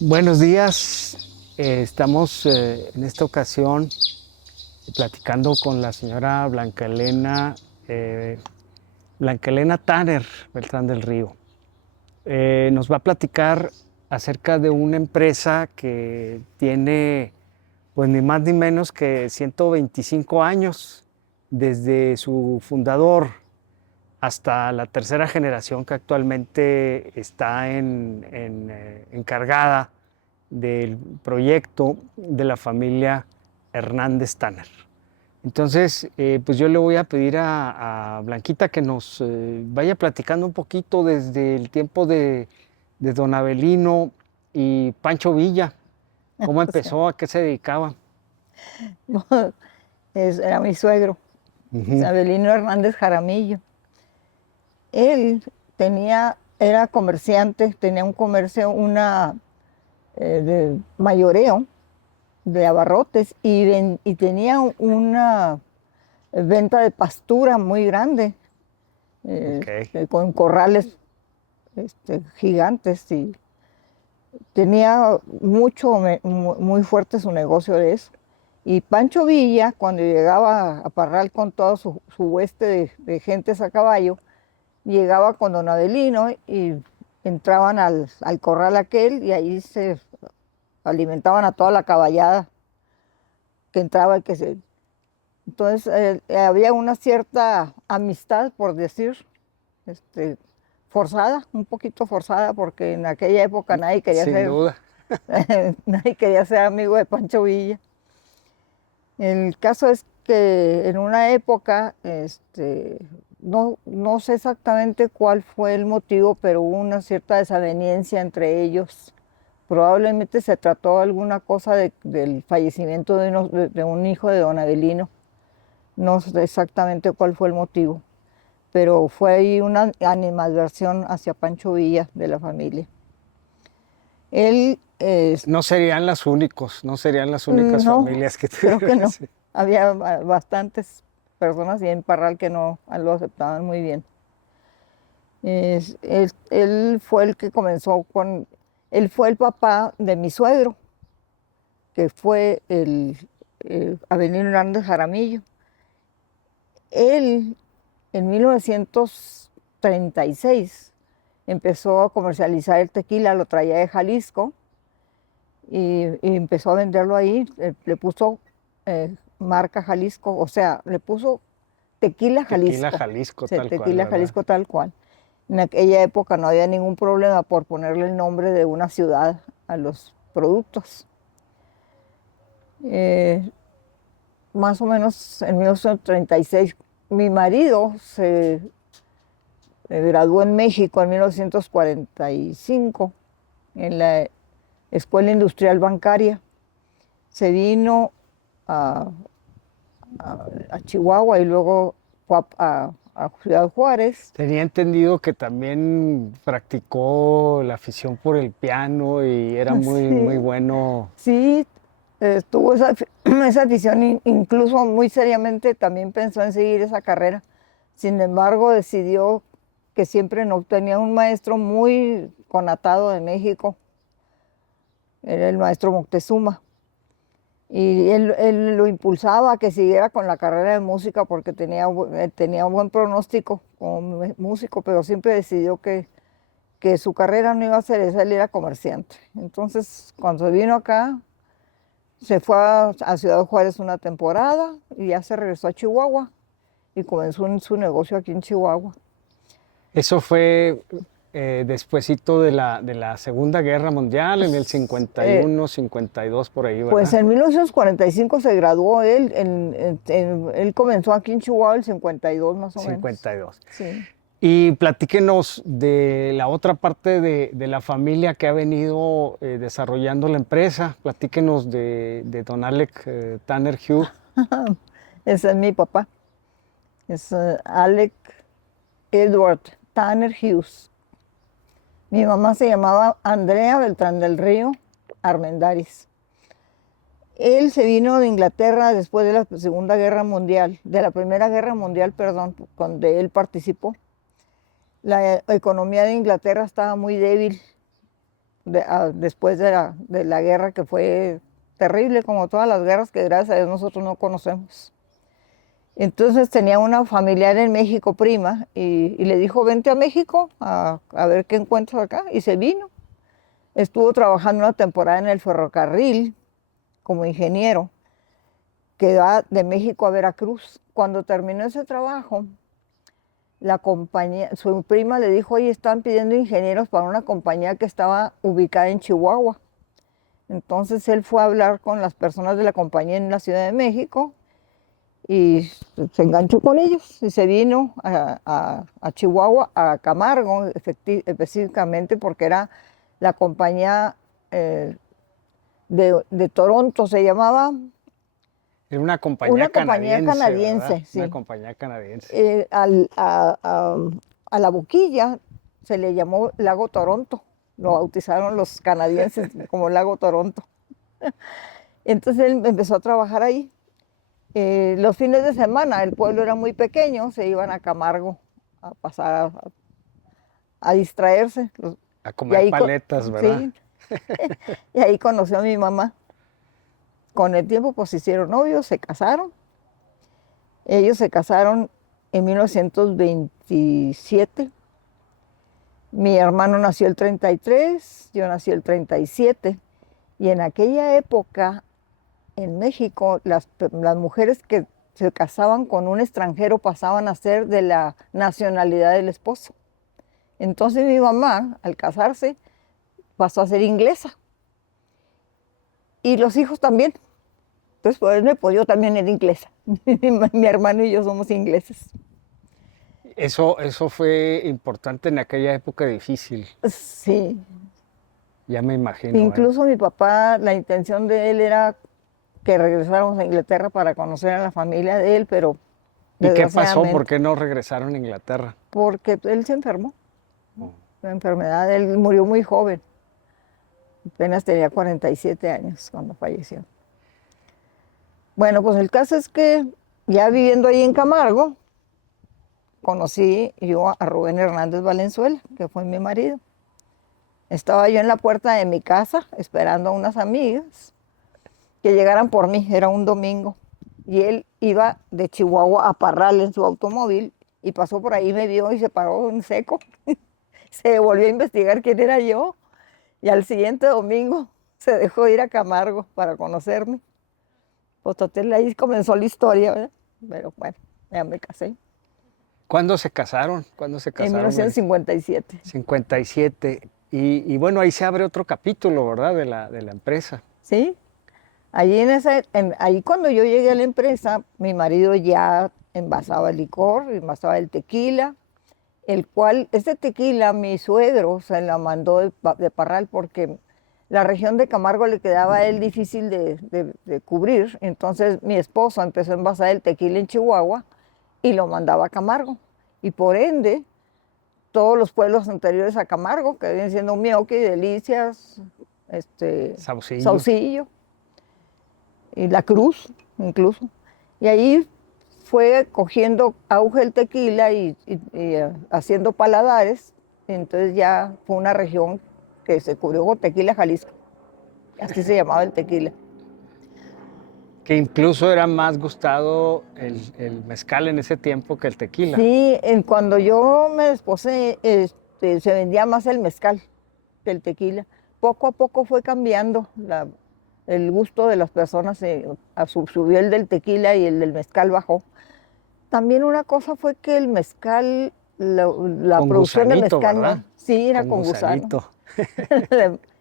Buenos días. Estamos en esta ocasión platicando con la señora Blanca Elena Tanner Beltrán del Río. Nos va a platicar acerca de una empresa que tiene pues ni más ni menos que 125 años desde su fundador hasta la tercera generación que actualmente está encargada del proyecto de la familia Hernández Tanner. Entonces, pues yo le voy a pedir a Blanquita que nos vaya platicando un poquito desde el tiempo de don Avelino y Pancho Villa, cómo O sea, empezó, a qué se dedicaba. era mi suegro, Ujú. Avelino Hernández Jaramillo. Él era comerciante, tenía un comercio, de mayoreo de abarrotes y tenía una venta de pastura muy grande, Ok. con corrales gigantes y tenía muy fuerte su negocio de eso. Y Pancho Villa, cuando llegaba a Parral con todo su hueste de gentes a caballo, llegaba con don Avelino y entraban al corral aquel y ahí se alimentaban a toda la caballada que entraba y Entonces había una cierta amistad, por decir, este, forzada, un poquito forzada, porque en aquella época Sin duda. nadie quería ser amigo de Pancho Villa. El caso es que en una época, no sé exactamente cuál fue el motivo, pero hubo una cierta desaveniencia entre ellos. Probablemente se trató alguna cosa del fallecimiento de un hijo de don Avelino. No sé exactamente cuál fue el motivo, pero fue ahí una animadversión hacia Pancho Villa de la familia. Él, No serían las únicos, no serían las únicas no, familias que creo tuvieron que no. ese. Había bastantes personas y en Parral que no lo aceptaban muy bien. Él fue el que él fue el papá de mi suegro, que fue el Avelino Hernández Jaramillo. Él, en 1936, empezó a comercializar el tequila, lo traía de Jalisco y empezó a venderlo ahí. Le puso marca Jalisco, o sea, le puso Tequila Tequila Jalisco, Jalisco, sí, tal cual, Tequila ¿verdad? Jalisco tal cual. En aquella época no había ningún problema por ponerle el nombre de una ciudad a los productos. Eh, Más o menos en 1936, mi marido se graduó en México en 1945 en la Escuela Industrial Bancaria. Se vino a, a Chihuahua y luego fue a Ciudad Juárez. Tenía entendido que también practicó la afición por el piano y era muy, muy Sí, bueno. sí, tuvo esa afición, incluso muy seriamente también pensó en seguir esa carrera. Sin embargo, decidió que siempre no tenía un maestro muy connotado de México, era el maestro Moctezuma. Y él lo impulsaba a que siguiera con la carrera de música porque tenía un buen pronóstico como músico, pero siempre decidió que su carrera no iba a ser esa, él era comerciante. Entonces, cuando se vino acá, se fue a Ciudad Juárez una temporada y ya se regresó a Chihuahua y comenzó su negocio aquí en Chihuahua. Eso fue despuesito de la Segunda Guerra Mundial, en el Eh, 51, 52 por ahí, pues ¿verdad? en 1945 se graduó él, él comenzó aquí en Chihuahua el 52 más o menos. 52. Sí. Y platíquenos de la otra parte de la familia que ha venido desarrollando la empresa. Platíquenos de don Alec Tanner Hugh. Ese es mi papá, es Alec Edward Tanner Hughes. Mi mamá se llamaba Andrea Beltrán del Río Armendáriz. Él se vino de Inglaterra después de la Segunda Guerra Mundial, de la Primera Guerra Mundial, perdón, donde él participó. La economía de Inglaterra estaba muy débil después de la guerra, que fue terrible, como todas las guerras que gracias a Dios nosotros no conocemos. Entonces tenía una familiar en México, prima, y le dijo, vente a México a ver qué encuentras acá, y se vino. Estuvo trabajando una temporada en el ferrocarril como ingeniero, que va de México a Veracruz. Cuando terminó ese trabajo, la compañía, su prima le dijo, oye, están pidiendo ingenieros para una compañía que estaba ubicada en Chihuahua. Entonces él fue a hablar con las personas de la compañía en la Ciudad de México y se enganchó con ellos y se vino a Chihuahua, a Camargo, específicamente porque era la compañía de Toronto, se llamaba. Era una compañía canadiense, ¿verdad? Sí. Una compañía canadiense. A la boquilla se le llamó Lago Toronto, lo bautizaron los canadienses como Lago Toronto. Entonces él empezó a trabajar ahí. Los fines de semana, el pueblo era muy pequeño, se iban a Camargo a pasar a distraerse. A comer paletas, ¿verdad? Sí, y ahí conoció a mi mamá. Con el tiempo pues se hicieron novios, se casaron. Ellos se casaron en 1927. Mi hermano nació el 33, yo nací el 37. Y en aquella época, en México, las mujeres que se casaban con un extranjero pasaban a ser de la nacionalidad del esposo. Entonces mi mamá, al casarse, pasó a ser inglesa. Y los hijos también. Entonces, pues yo también era inglesa. Mi hermano y yo somos ingleses. Eso fue importante en aquella época difícil. Sí. Ya me imagino. Incluso mi papá, la intención de él era que regresáramos a Inglaterra para conocer a la familia de él, pero ¿Y qué pasó? ¿Por qué no regresaron a Inglaterra? Porque él se enfermó. La enfermedad, él murió muy joven. Apenas tenía 47 años cuando falleció. Bueno, pues el caso es que ya viviendo ahí en Camargo, conocí yo a Rubén Hernández Valenzuela, que fue mi marido. Estaba yo en la puerta de mi casa esperando a unas amigas que llegaran por mí, era un domingo. Y él iba de Chihuahua a Parral en su automóvil y pasó por ahí, me vio y se paró en seco. Se volvió a investigar quién era yo y al siguiente domingo se dejó ir a Camargo para conocerme. Pues total, ahí comenzó la historia, ¿verdad? Pero bueno, ya me casé. ¿Cuándo se casaron? En 1957. 57. Y bueno, ahí se abre otro capítulo, ¿verdad? De la empresa. Sí. Ahí cuando yo llegué a la empresa, mi marido ya envasaba el licor, envasaba el tequila, el cual, este tequila mi suegro se la mandó de Parral porque la región de Camargo le quedaba a él difícil de cubrir. Entonces mi esposo empezó a envasar el tequila en Chihuahua y lo mandaba a Camargo. Y por ende, todos los pueblos anteriores a Camargo, que vienen siendo Mioqui, Delicias, Saucillo y La Cruz, incluso. Y ahí fue cogiendo auge el tequila y haciendo paladares. Entonces ya fue una región que se cubrió con Tequila Jalisco. Así se llamaba el tequila. Que incluso era más gustado el mezcal en ese tiempo que el tequila. Sí, cuando yo me desposé, se vendía más el mezcal que el tequila. Poco a poco fue cambiando el gusto de las personas, subió el del tequila y el del mezcal bajó. También una cosa fue que el mezcal, la producción de mezcal, ¿verdad? Sí, era con gusano.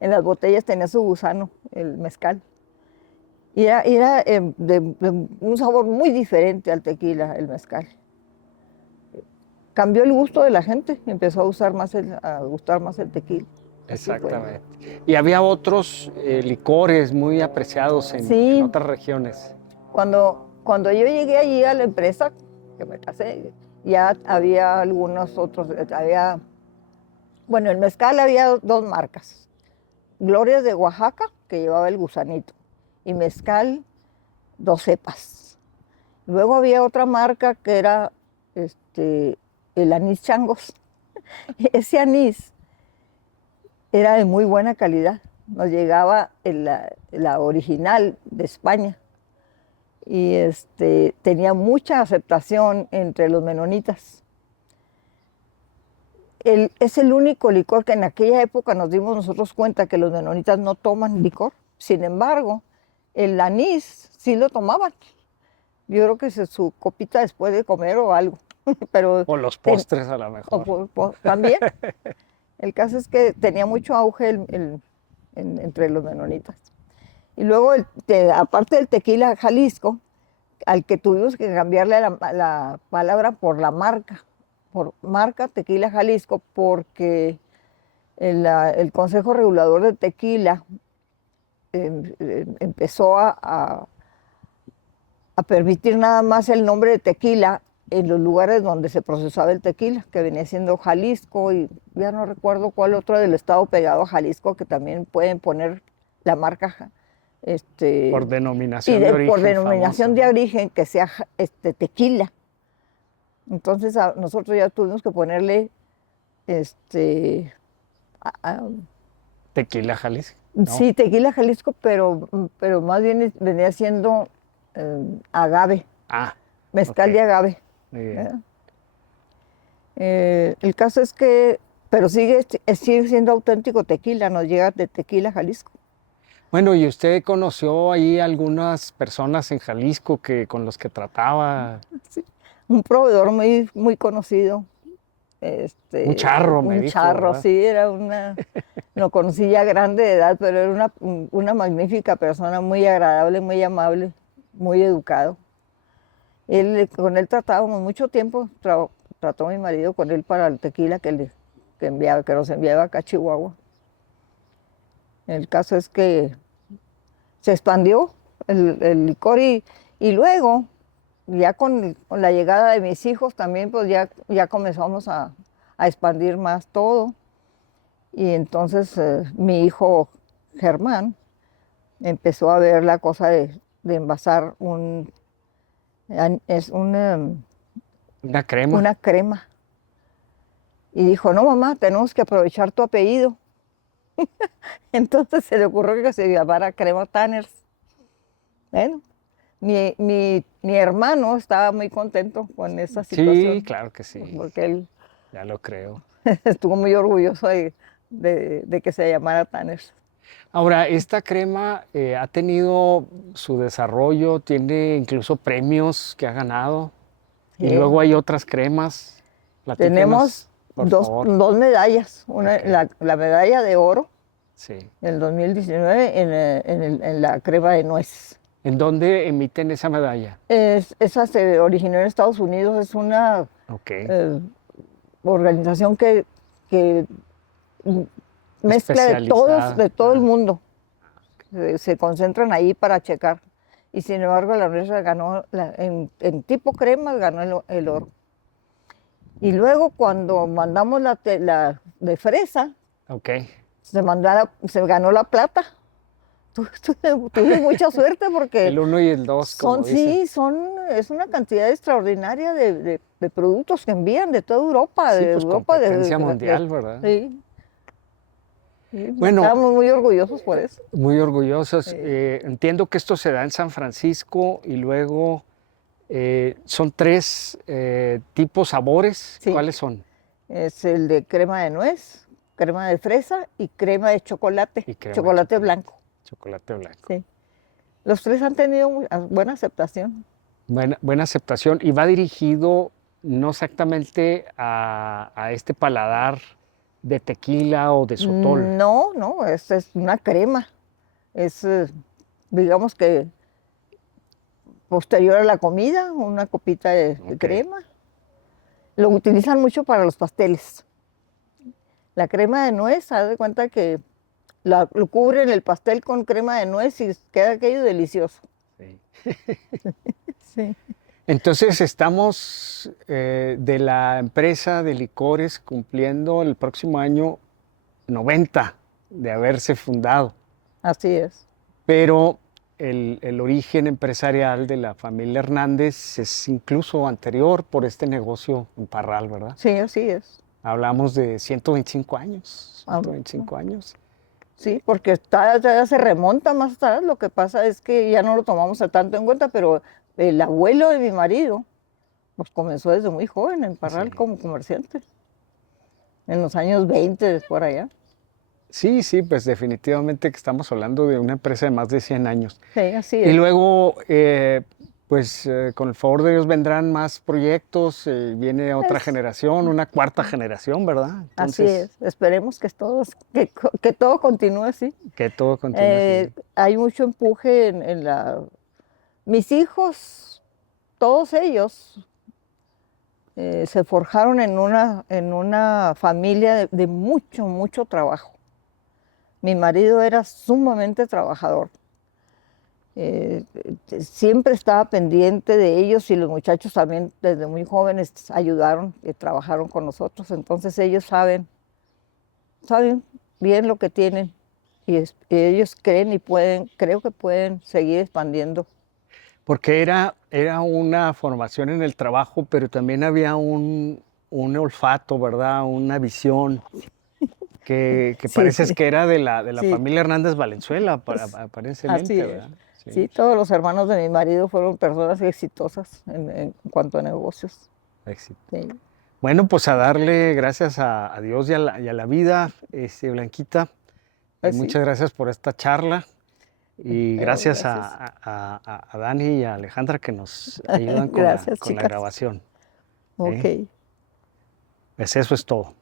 En las botellas tenía su gusano, el mezcal. Y era de un sabor muy diferente al tequila, el mezcal. Cambió el gusto de la gente, empezó a gustar más el tequila. Exactamente. Y había otros licores muy apreciados en otras regiones. Cuando yo llegué allí a la empresa, que me casé, ya había algunos otros, bueno, el mezcal había dos marcas. Glorias de Oaxaca, que llevaba el gusanito, y mezcal, dos cepas. Luego había otra marca que era el anís changos. Ese anís era de muy buena calidad. Nos llegaba la original de España y tenía mucha aceptación entre los menonitas. Es el único licor que en aquella época nos dimos nosotros cuenta que los menonitas no toman licor. Sin embargo, el anís sí lo tomaban. Yo creo que es su copita después de comer o algo. Pero O los postres a lo mejor. también. El caso es que tenía mucho auge entre los menonitas. Y luego, aparte del tequila Jalisco, al que tuvimos que cambiarle la palabra por marca Tequila Jalisco, porque el Consejo Regulador de Tequila empezó a permitir nada más el nombre de tequila en los lugares donde se procesaba el tequila, que venía siendo Jalisco, y ya no recuerdo cuál otro del estado pegado a Jalisco, que también pueden poner la marca Por denominación de origen. por denominación famosa, de ¿no? origen, que sea tequila. Entonces nosotros ya tuvimos que ponerle a- a- Tequila Jalisco. ¿No? sí, tequila Jalisco, pero más bien venía siendo agave, Ah, mezcal ok. de agave. Muy bien. ¿Verdad? El caso es que, pero sigue siendo auténtico tequila, nos llega de Tequila Jalisco. Bueno, ¿y usted conoció ahí algunas personas en Jalisco con los que trataba? Sí. Un proveedor muy, muy conocido, Un charro, me un dijo, charro, ¿verdad? sí, lo conocí ya grande de edad, pero era una magnífica persona, muy agradable, muy amable, muy educado. Con él tratábamos mucho tiempo, trató mi marido con él para el tequila que nos enviaba acá a Chihuahua. El caso es que se expandió el licor y luego, ya con la llegada de mis hijos también, pues ya comenzamos a expandir más todo. Y entonces mi hijo Germán empezó a ver la cosa de envasar Una crema. una crema. Y dijo, no mamá, tenemos que aprovechar tu apellido. Entonces se le ocurrió que se llamara Crema Tanners. Bueno, mi hermano estaba muy contento con esa Sí, situación, claro que sí. porque él Ya lo creo. estuvo muy orgulloso de que se llamara Tanners. Ahora, esta crema ha tenido su desarrollo, tiene incluso premios que ha ganado. Y Sí. luego hay otras cremas. Tenemos Platíquenos, por favor. dos medallas, Ok, la medalla de oro sí. en el 2019 en la crema de nuez. ¿En dónde emiten esa medalla? Esa se originó en Estados Unidos, es una Ok, organización que mezcla especializada. de todo el Ah, mundo. Se concentran ahí para checar. Y sin embargo, la nuestra ganó, en tipo cremas, ganó el oro. Y luego cuando mandamos la de fresa, ok. se ganó la plata. Tuvimos mucha suerte porque El 1 y el 2, como dicen. sí, es una cantidad extraordinaria de productos que envían de toda Europa, Sí, pues competencia mundial, ¿verdad? sí, sí, Bueno, estábamos muy orgullosos por eso. muy orgullosos. Sí. Entiendo que esto se da en San Francisco y luego son tres tipos sabores. Sí, ¿Cuáles son? es el de crema de nuez, crema de fresa y crema de chocolate, Y crema de chocolate blanco. Chocolate blanco. Sí. Los tres han tenido buena aceptación. Buena aceptación. Y va dirigido no exactamente a este paladar de tequila o de sotol. No, no, es una crema. Es, digamos que posterior a la comida, una copita de Ok. crema. Lo utilizan mucho para los pasteles. La crema de nuez, haz de cuenta que lo cubren el pastel con crema de nuez y queda aquello delicioso. Sí. Sí. Entonces estamos de la empresa de licores cumpliendo el próximo año 90 de haberse fundado, Así es. pero el origen empresarial de la familia Hernández es incluso anterior por este negocio en Parral, ¿verdad? Sí, así es. Hablamos de 125 años, Ah, 125 años. sí, porque todavía se remonta más atrás. Lo que pasa es que ya no lo tomamos tanto en cuenta, pero el abuelo de mi marido, pues comenzó desde muy joven en Parral Sí. como comerciante, en los años 20 por allá. Sí, sí, pues definitivamente que estamos hablando de una empresa de más de 100 años. Sí, así Y es. luego, pues con el favor de Dios vendrán más proyectos, viene otra Es- generación, una cuarta generación, ¿verdad? Así Entonces, es. Esperemos que todo continúe así. que todo continúe así. Hay mucho empuje en la... Mis hijos, todos ellos, se forjaron en una familia de mucho, mucho trabajo. Mi marido era sumamente trabajador. Siempre estaba pendiente de ellos y los muchachos también desde muy jóvenes ayudaron y trabajaron con nosotros. Entonces ellos saben bien lo que tienen y ellos creen y creo que pueden seguir expandiendo. Porque era una formación en el trabajo, pero también había un olfato, ¿verdad? Una visión que Sí, parece que era de la sí, familia Hernández Valenzuela, así aparentemente, es. ¿verdad? Sí, Sí, todos los hermanos de mi marido fueron personas exitosas en cuanto a negocios. éxito. Sí, Bueno, pues a darle gracias a Dios y a la vida, Blanquita. pues sí, Muchas gracias por esta charla y gracias a, gracias. a- a Dani y a Alejandra que nos ayudan con la, Gracias, con la chicas. grabación. ¿Eh? Ok. Pues eso es todo.